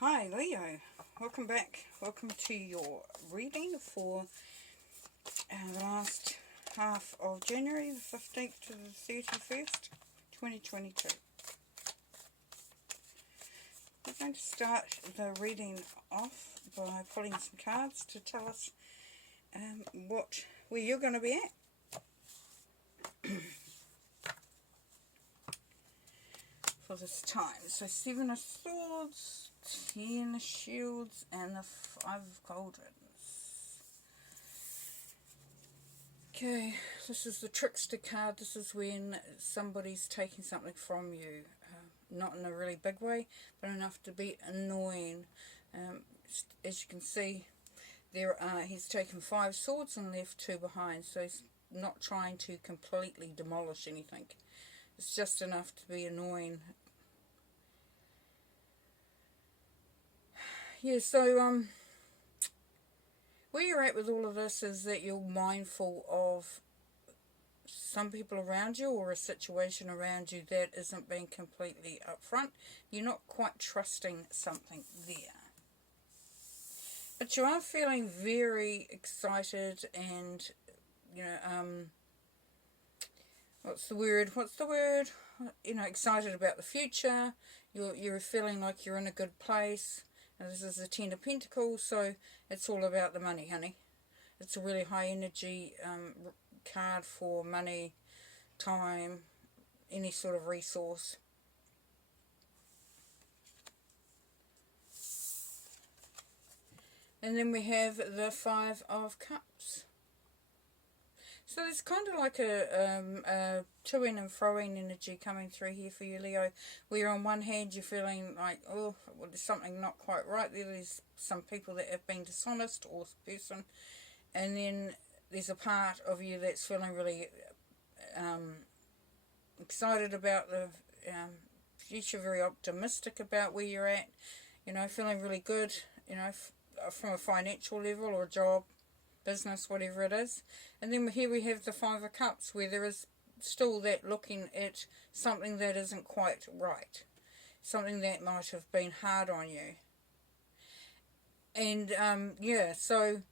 Hi Leo, welcome back. Welcome to your reading for the last half of January, the 15th to the 31st, 2022. We're going to start the reading off by pulling some cards to tell us where you're going to be at for this time. So 7 of Swords, 10 of Shields, and the 5 of Cauldrons. Okay, this is the Trickster card. This is when somebody's taking something from you. Not in a really big way, but enough to be annoying. As you can see, he's taken 5 swords and left 2 behind, so he's not trying to completely demolish anything. It's just enough to be annoying. Yeah, so where you're at with all of this is that you're mindful of some people around you or a situation around you that isn't being completely upfront. You're not quite trusting something there. But you are feeling very excited and, you know, what's the word? You know, excited about the future. You're feeling like you're in a good place. And this is the 10 of Pentacles, so it's all about the money, honey. It's a really high energy card for money, time, any sort of resource. And then we have the 5 of Cups. So there's kind of like a to-in and fro-in energy coming through here for you, Leo, where on one hand you're feeling like, oh, well, there's something not quite right there. There's some people that have been dishonest, or person, and then there's a part of you that's feeling really excited about the future, very optimistic about where you're at, you know, feeling really good, you know, from a financial level or a job, business, whatever it is. And then here we have the 5 of Cups, where there is still that looking at something that isn't quite right, something that might have been hard on you. And yeah, so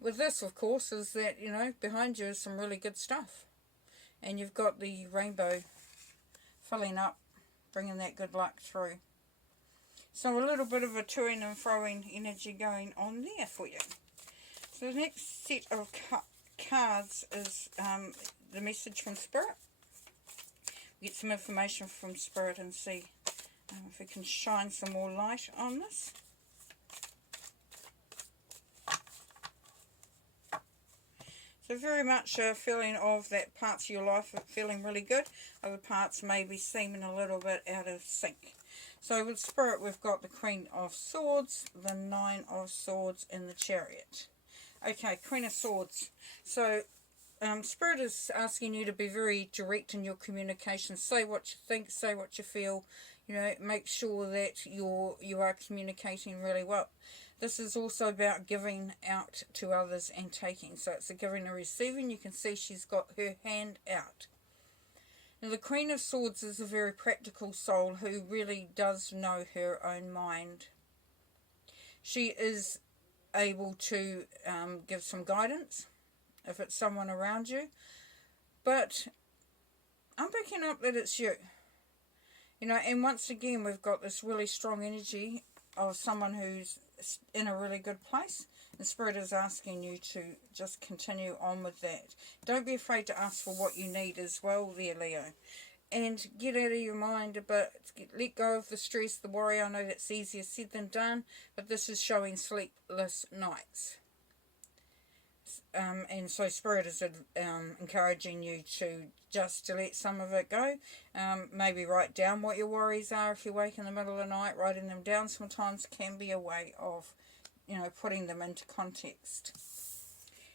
with this, of course, is that, you know, behind you is some really good stuff, and you've got the rainbow filling up, bringing that good luck through. So a little bit of a to-in and fro-in energy going on there for you. So the next set of cards is the message from Spirit. Get some information from Spirit and see if we can shine some more light on this. So very much a feeling of that parts of your life are feeling really good. Other parts may be seeming a little bit out of sync. So with Spirit, we've got the Queen of Swords, the 9 of Swords, and the Chariot. Okay, Queen of Swords. So Spirit is asking you to be very direct in your communication. Say what you think, say what you feel. You know, make sure that you are communicating really well. This is also about giving out to others and taking. So it's a giving and receiving. You can see she's got her hand out. Now the Queen of Swords is a very practical soul who really does know her own mind. She is able to give some guidance if it's someone around you, but I'm picking up that it's you, you know. And once again, we've got this really strong energy of someone who's in a really good place, and Spirit is asking you to just continue on with that. Don't be afraid to ask for what you need as well there, Leo, and get out of your mind a bit. Let go of the stress, the worry. I know that's easier said than done, but this is showing sleepless nights. And so Spirit is encouraging you to let some of it go. Maybe write down what your worries are if you wake in the middle of the night. Writing them down sometimes can be a way of, you know, putting them into context.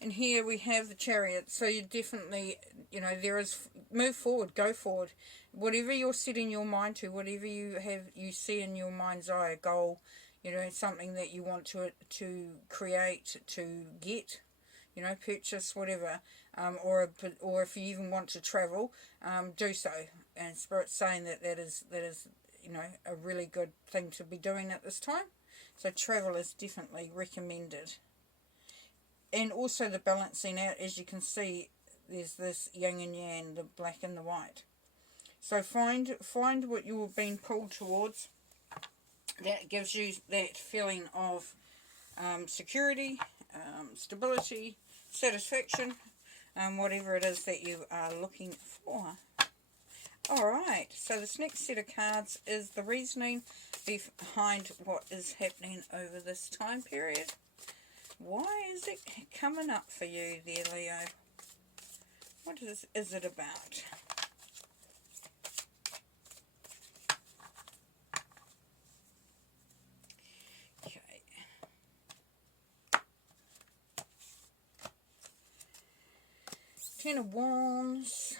And here we have the Chariot. So you definitely, you know, there is, move forward, go forward. Whatever you're setting your mind to, whatever you see in your mind's eye, a goal, you know, something that you want to create, to get, you know, purchase, whatever, or if you even want to travel, do so. And Spirit's saying that is you know, a really good thing to be doing at this time. So travel is definitely recommended. And also the balancing out, as you can see, there's this yin and yang, the black and the white. So find what you're being pulled towards. That gives you that feeling of security, stability, satisfaction, whatever it is that you are looking for. Alright, so this next set of cards is the reasoning behind what is happening over this time period. Why is it coming up for you there, Leo? What is it about? Okay. Ten of Wands,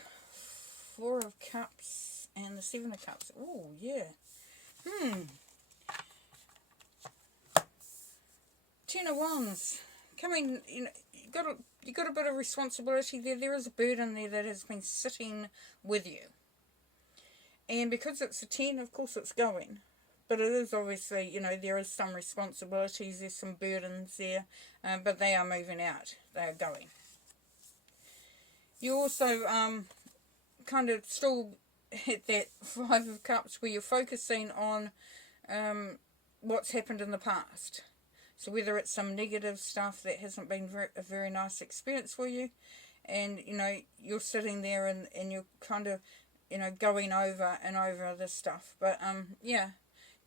Four of Cups, and the Seven of Cups. Oh, yeah. Ten of Wands. Coming, you know, you got a bit of responsibility there. There is a burden there that has been sitting with you. And because it's a 10, of course it's going. But it is obviously, you know, there is some responsibilities, there's some burdens there. But they are moving out. They are going. You also kind of still hit that Five of Cups where you're focusing on what's happened in the past. So whether it's some negative stuff that hasn't been a very nice experience for you, and, you know, you're sitting there and you're kind of, you know, going over and over this stuff. But, yeah,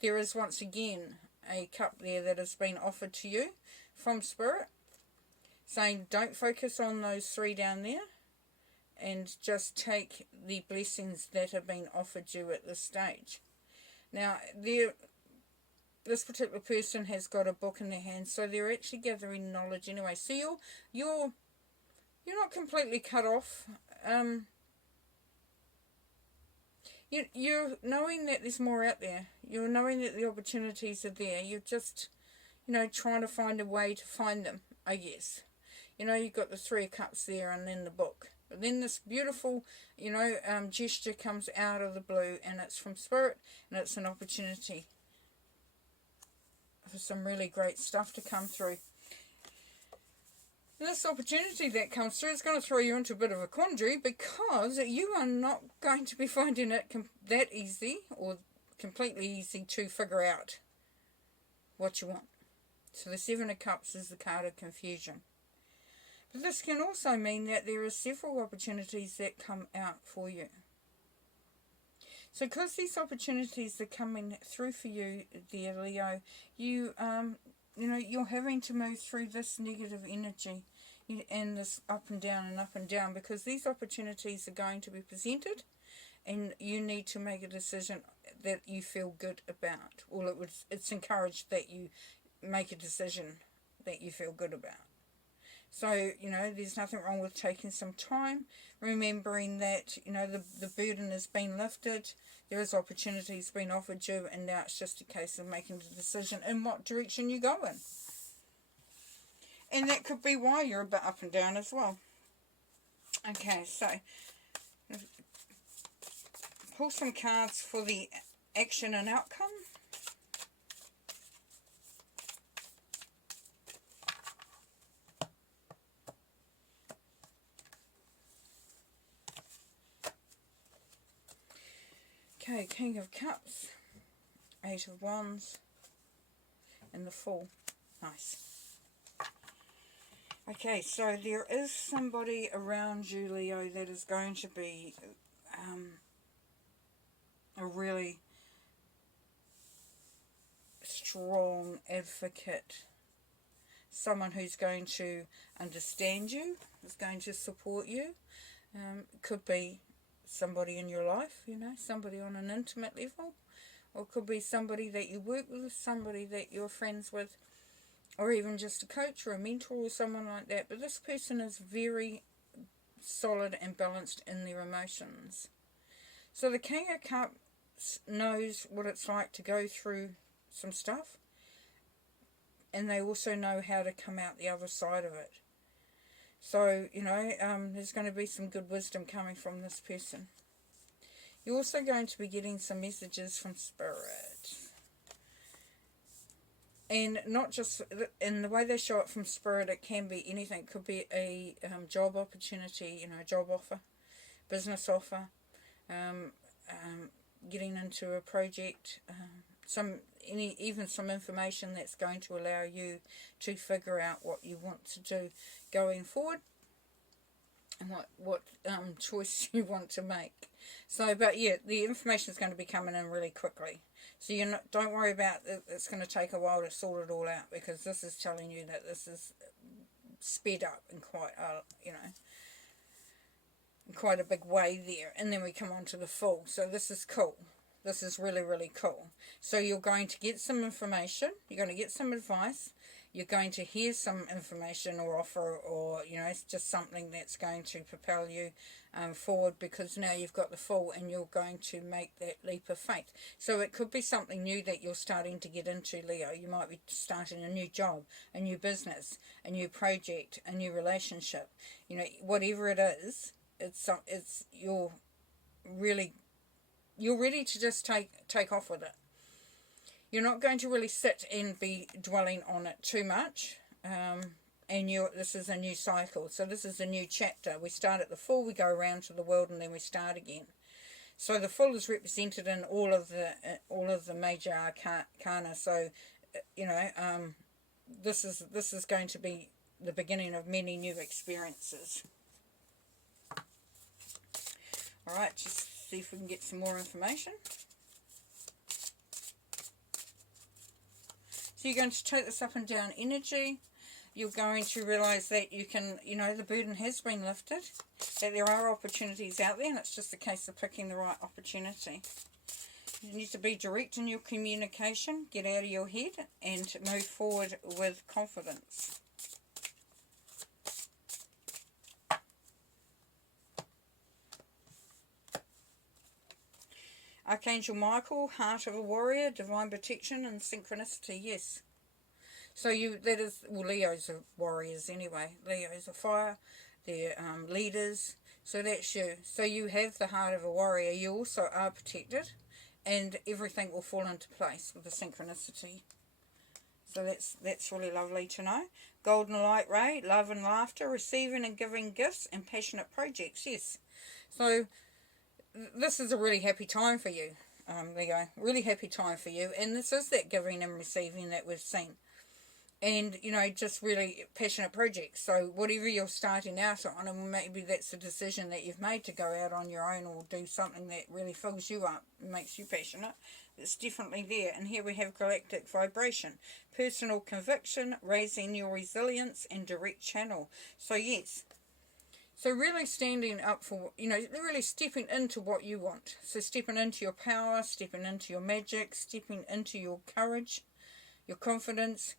there is once again a cup there that has been offered to you from Spirit, saying don't focus on those three down there, and just take the blessings that have been offered you at this stage. Now, this particular person has got a book in their hand, so they're actually gathering knowledge anyway. So you're not completely cut off. You're knowing that there's more out there. You're knowing that the opportunities are there. You're just, you know, trying to find a way to find them, I guess. You know, you've got the Three of Cups there and then the book. But then this beautiful, you know, gesture comes out of the blue, and it's from Spirit, and it's an opportunity for some really great stuff to come through. And this opportunity that comes through is going to throw you into a bit of a quandary, because you are not going to be finding it that easy or completely easy to figure out what you want. So the Seven of Cups is the card of confusion. But this can also mean that there are several opportunities that come out for you. So because these opportunities are coming through for you, dear Leo, you know, you're having to move through this negative energy and this up and down, because these opportunities are going to be presented, and you need to make a decision that you feel good about. Well, it's encouraged that you make a decision that you feel good about. So, you know, there's nothing wrong with taking some time, remembering that, you know, the burden has been lifted, there is opportunities being offered you, and now it's just a case of making the decision in what direction you go in. And that could be why you're a bit up and down as well. Okay, so pull some cards for the action and outcome. Okay, King of Cups, Eight of Wands, and the Fool. Nice. Okay, so there is somebody around you, Leo, that is going to be a really strong advocate. Someone who's going to understand you, is going to support you. Could be somebody in your life, you know, somebody on an intimate level, or it could be somebody that you work with, somebody that you're friends with, or even just a coach or a mentor or someone like that. But this person is very solid and balanced in their emotions. So the King of Cups knows what it's like to go through some stuff, and they also know how to come out the other side of it. So, you know, there's going to be some good wisdom coming from this person. You're also going to be getting some messages from Spirit. And not just in the way they show it from Spirit, it can be anything. It could be a job opportunity, you know, a job offer, business offer, getting into a project, even some information that's going to allow you to figure out what you want to do going forward, and what choice you want to make. So, but yeah, the information is going to be coming in really quickly. So don't worry about it. It's going to take a while to sort it all out, because this is telling you that this is sped up in quite a, in quite a big way there. And then we come on to the Fool. So this is cool. This is really, really cool. So you're going to get some information. You're going to get some advice. You're going to hear some information or offer, or, it's just something that's going to propel you forward, because now you've got the Fool and you're going to make that leap of faith. So it could be something new that you're starting to get into, Leo. You might be starting a new job, a new business, a new project, a new relationship. Whatever it is, you're ready to just take off with it. You're not going to really sit and be dwelling on it too much. This is a new cycle. So this is a new chapter. We start at the Fool, we go around to the World, and then we start again. So the Fool is represented in all of the major arcana. So, this is going to be the beginning of many new experiences. All right, just see if we can get some more information. So you're going to take this up and down energy. You're going to realize that you can, the burden has been lifted, that there are opportunities out there, and it's just a case of picking the right opportunity. You need to be direct in your communication, get out of your head, and move forward with confidence. Archangel Michael, Heart of a Warrior, Divine Protection and Synchronicity, yes. So Leos are warriors anyway. Leos are fire, they're leaders, so that's you. So you have the heart of a warrior, you also are protected, and everything will fall into place with the synchronicity. So that's really lovely to know. Golden Light Ray, love and laughter, receiving and giving gifts, and passionate projects, yes. So this is a really happy time for you, Leo. Really happy time for you. And this is that giving and receiving that we've seen. And, just really passionate projects. So whatever you're starting out on, and maybe that's a decision that you've made to go out on your own or do something that really fills you up and makes you passionate, it's definitely there. And here we have galactic vibration, personal conviction, raising your resilience, and direct channel. So yes. So really standing up for, really stepping into what you want. So stepping into your power, stepping into your magic, stepping into your courage, your confidence,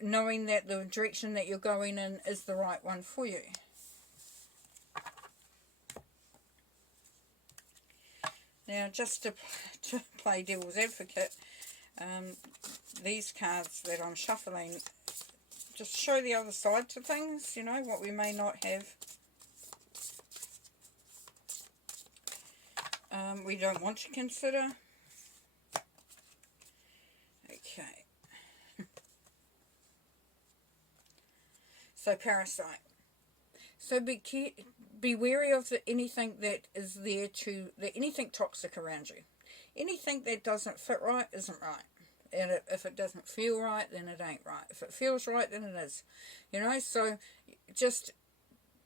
knowing that the direction that you're going in is the right one for you. Now, just to play devil's advocate, these cards that I'm shuffling just show the other side to things, what we may not have. We don't want to consider. Okay. So parasite. So be wary of anything that is there anything toxic around you. Anything that doesn't fit right isn't right. And if it doesn't feel right, then it ain't right. If it feels right, then it is. So just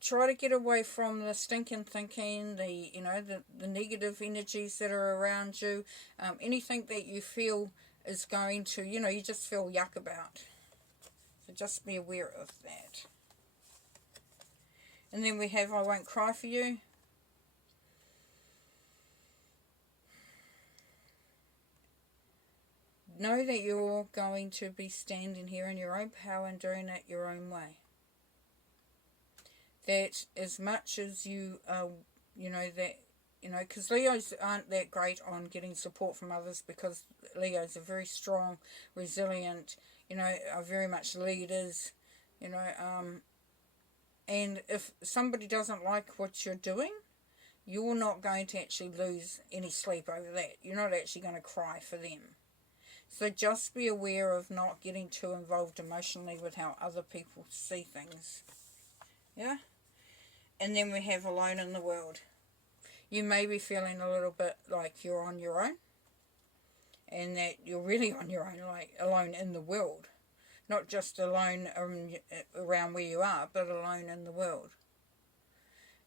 try to get away from the stinking thinking, the negative energies that are around you, anything that you feel is going to, you just feel yuck about. So just be aware of that. And then we have I Won't Cry For You. Know that you're going to be standing here in your own power and doing it your own way. That as much as you, because Leos aren't that great on getting support from others, because Leos are very strong, resilient, are very much leaders, and if somebody doesn't like what you're doing, you're not going to actually lose any sleep over that. You're not actually going to cry for them. So just be aware of not getting too involved emotionally with how other people see things. Yeah? And then we have alone in the world. You may be feeling a little bit like you're on your own. And that you're really on your own, like alone in the world. Not just alone around where you are, but alone in the world.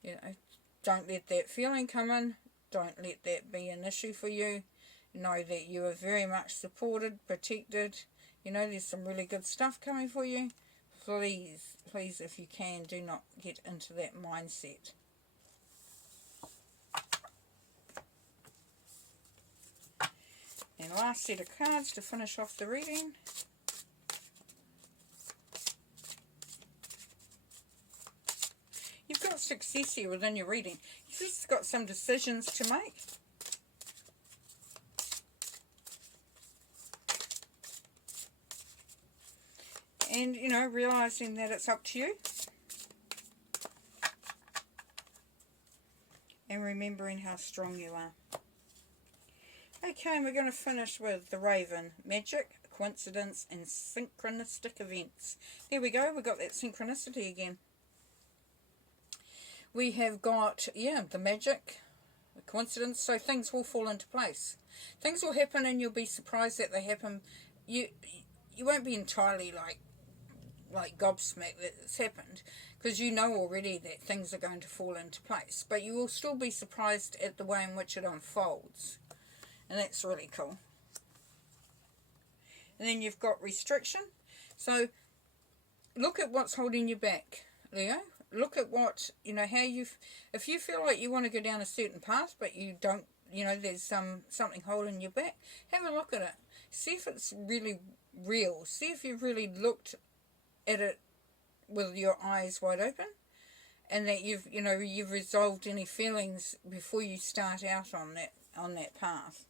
You know, don't let that feeling come in. Don't let that be an issue for you. Know that you are very much supported, protected. You know, there's some really good stuff coming for you. Please, please, if you can, do not get into that mindset. And last set of cards to finish off the reading. You've got success here within your reading. You've just got some decisions to make. And, you know, realising that it's up to you. And remembering how strong you are. Okay, and we're going to finish with the Raven. Magic, coincidence, and synchronistic events. There we go, we've got that synchronicity again. We have got, yeah, the magic, the coincidence, so things will fall into place. Things will happen and you'll be surprised that they happen. You won't be entirely like gobsmacked that it's happened, because you know already that things are going to fall into place. But you will still be surprised at the way in which it unfolds. And that's really cool. And then you've got restriction. So look at what's holding you back, Leo. Look at what, you know, how if you feel like you want to go down a certain path, but you don't, you know, there's something holding you back, have a look at it. See if it's really real. See if you've really looked at it with your eyes wide open, and that you've resolved any feelings before you start out on that path.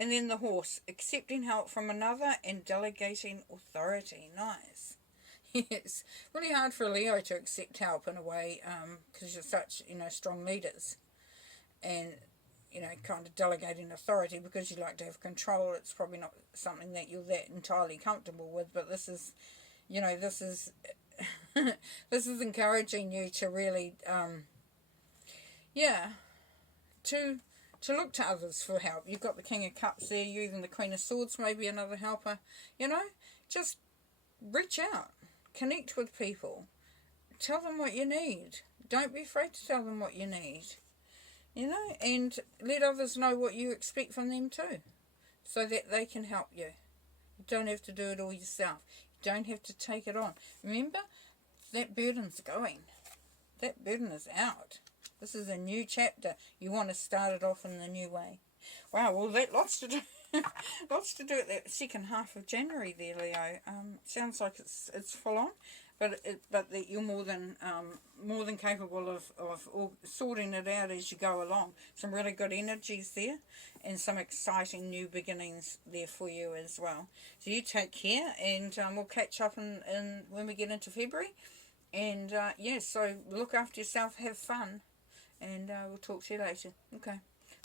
And then the Horse, accepting help from another and delegating authority. Nice. It's really hard for a Leo to accept help in a way, because you're such, you know, strong leaders. And, you know, kind of delegating authority because you like to have control. It's probably not something that you're that entirely comfortable with, but this is, you know, this is this is encouraging you to really, to look to others for help. You've got the King of Cups there, you even the Queen of Swords, maybe another helper. You know, just reach out, connect with people, tell them what you need. Don't be afraid to tell them what you need. You know, and let others know what you expect from them too, so that they can help you. You don't have to do it all yourself. You don't have to take it on. Remember, that burden's going. That burden is out. This is a new chapter. You want to start it off in the new way. Wow, well, that lots to do. Lots to do at that second half of January there, Leo. Sounds like it's full on, but that you're more than capable of sorting it out as you go along. Some really good energies there, and some exciting new beginnings there for you as well. So you take care, and we'll catch up in when we get into February. And yeah, so look after yourself, have fun, and we'll talk to you later. Okay,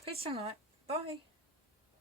peace and light. Bye.